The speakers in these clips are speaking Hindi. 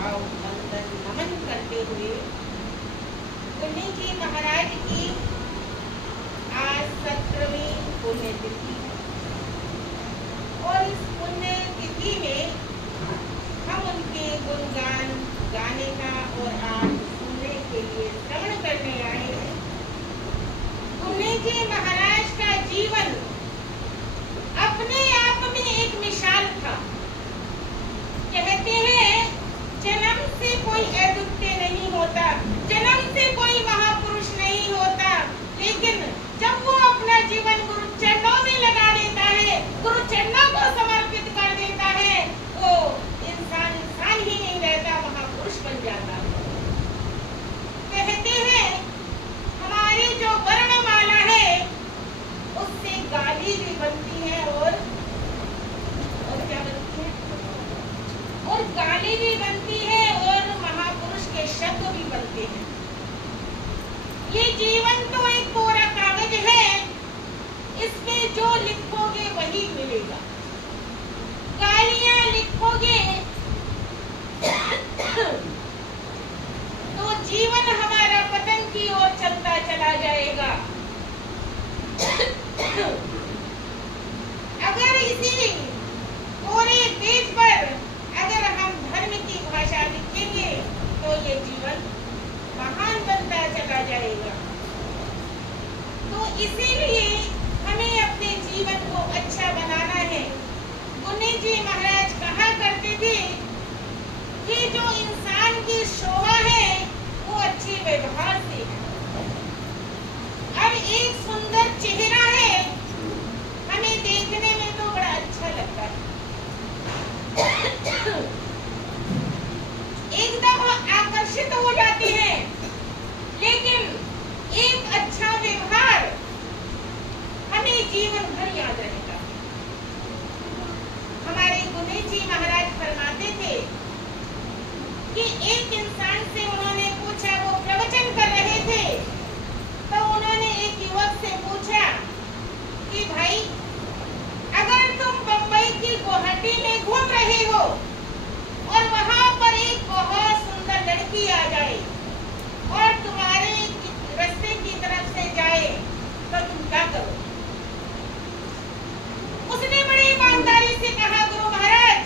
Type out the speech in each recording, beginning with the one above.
भाव वंदन नमन करते हुए पुण्य जी महाराज की आज 17वीं पुण्यतिथि है और इस पुण्य तिथि में हम उनके गुणगान गाने का और आज सुनने के लिए श्रवण करने आए हैं। पुण्य जी महाराज का जीवन अपने आप में एक मिसाल था। कहते हैं जन्म से कोई अद्वितीय नहीं होता, जन्म से कोई महापुरुष नहीं होता, लेकिन जब वो अपना जीवन गुरु चरणों में लगा देता है, गुरु चरणों को समर्पित कर देता है, वो इंसान इंसान ही नहीं रहता, महापुरुष बन जाता है। कहते हैं हमारी जो वर्णमाला है उससे गाली भी बनती है और क्या बनती है, और गाली भी बनती है और महापुरुष के शब्द भी बनते हैं। ये जीवन तो एक कोरा कागज है, इसमें जो लिखोगे वही मिलेगा। गालियां लिखोगे तो जीवन हमारा पतन की ओर चलता चला जाएगा। अगर इसी कोरे पेज पर अगर हम धर्म की भाषा लिखेंगे तो ये जीवन महान बनता चला जाएगा। तो इसीलिए हमें अपने जीवन को अच्छा बनाना है। पुण्य जी महाराज कहा करते थे कि जो इंसान की शोभा है वो अच्छे व्यवहार से है। अब एक सुंदर चेहरा है, हमें देखने में तो बड़ा अच्छा लगता है, एकदम आकर्षित हो जाती है, लेकिन एक अच्छा व्यवहार हमें जीवन भर याद रहेगा। हमारे गुणे जी महाराज फरमाते थे कि एक इंसान से उन्होंने पूछा, वो प्रवचन कर रहे थे, तो उन्होंने एक युवक से पूछा कि भाई अगर तुम बंबई की गुवाहाटी में घूम रहे हो और वहां पर एक बहुत सुंदर लड़की आ जाए और तुम्हारे रास्ते की तरफ से जाए तो तुम क्या करो? उसने बड़ी ईमानदारी से कहा, गुरु महाराज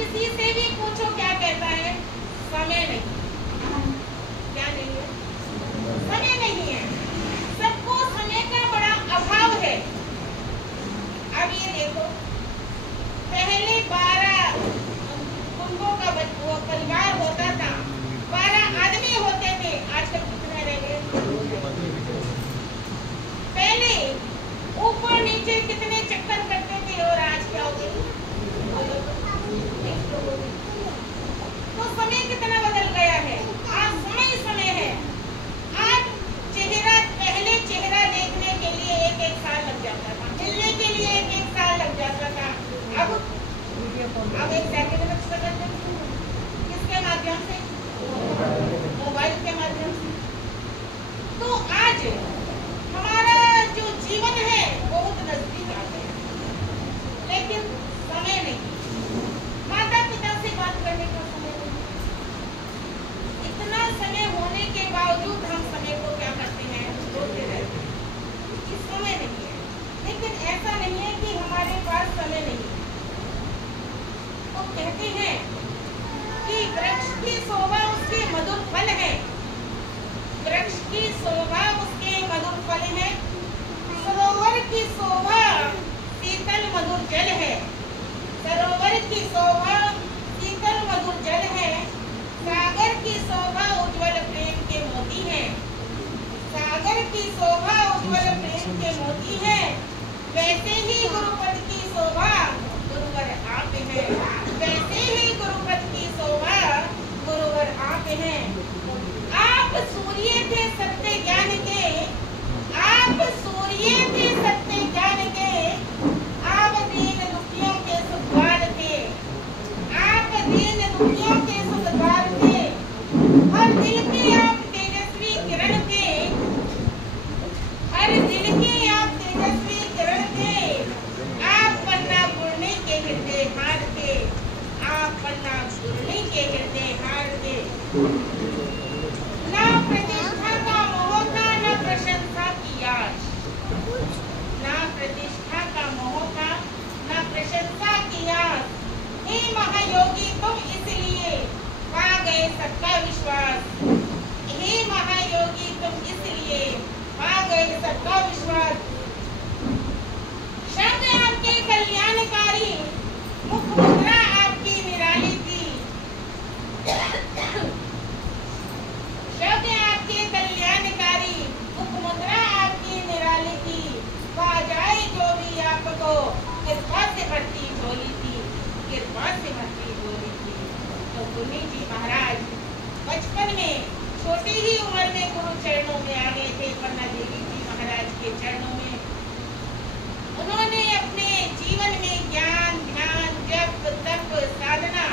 किसी से भी पूछो क्या कहता है, समय नहीं। क्या नहीं है? समय नहीं है। सबको समय का बड़ा अभाव है। अब ये देखो, पहले 12 कुंभों का वो परिवार होता था, 12 आदमी होते थे। आजकल कितने रह गए? पहले ऊपर नीचे कितने चक्कर करते थे और आज क्या हो गए? तो समय कितना बदल गया है। आज समय है। आज पहले चेहरा देखने के लिए एक साल लग जाता था, मिलने के लिए एक साल लग जाता था। अब एक सेकंड में किसके माध्यम से? मोबाइल के माध्यम से। तो आज हमारा जो जीवन है बहुत नजदीक आ गया, लेकिन समय नहीं। माता पिता से बात करने का समय नहीं। इतना समय होने के बावजूद हम समय को क्या करते हैं? रोकते रहते हैं कि समय नहीं है। लेकिन ऐसा नहीं है कि हमारे पास समय नहीं है। तो कहते हैं कि वृक्ष की शोभा उसके मधुर फल है। वृक्ष की शोभा उसके मधुर फल है। सरोवर की शोभा शीतल मधुर जल है। सरोवर की शोभा शीतल मधुर जल है। सागर की शोभा उज्जवल प्रेम के मोती है। सागर की शोभा उज्जवल प्रेम के मोती है। वैसे ही गुरुपद की शोभा गुरुवर आप हैं। वैसे ही गुरुपद की शोभा गुरुवर आप हैं। आप सूर्य थे सत्य ज्ञान के। आप सूर्य थे सत्य ज्ञान के। आप दीन दुखियों के सुखद्वार थे। आप दीन दुखियों के सुखद्वार थे। हर दिल के आप तेजस्वी किरण थे। हर दिल के आप तेजस्वी किरण थे। आप पन्ना बुनने के हृदय हार थे। आप पन्ना बुनने के हृदय हार थे। ना प्रतिष्ठा का मोह था, ना प्रशंसा की आश। ना प्रतिष्ठा का मोह था, ना प्रशंसा की आस। हे महायोगी तुम इसलिए पा गए सबका विश्वास। हे महायोगी तुम इसलिए पा गए सबका विश्वास। शब्द आपके कल्याणकारी, मुख मुद्रा आपकी निराली थी। शब्द आपके कल्याणकारी, मुख मुद्रा आपकी निराली थी। पा जाए जो भी आपको, कृपा से भरती झोली थी। कृपा से भरती झोली थी। तो मुनि जी महाराज बचपन में छोटी ही उम्र में गुरु चरणों में आ गए थे, पन्ना देवी जी महाराज के चरणों में। उन्होंने अपने जीवन में ज्ञान, ध्यान, जप, तप, साधना,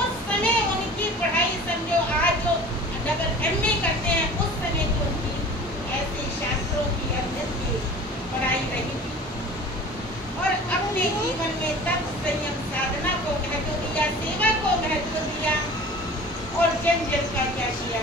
उस समय उनकी पढ़ाई समझो आज जो डबल MA करते हैं, उस समय की उनकी ऐसे शास्त्रों की अध्ययन की पढ़ाई रही थी। और अपने जीवन में तप, संयम, साधना को महत्व दिया, सेवा को महत्व दिया और जन जन का क्या किया?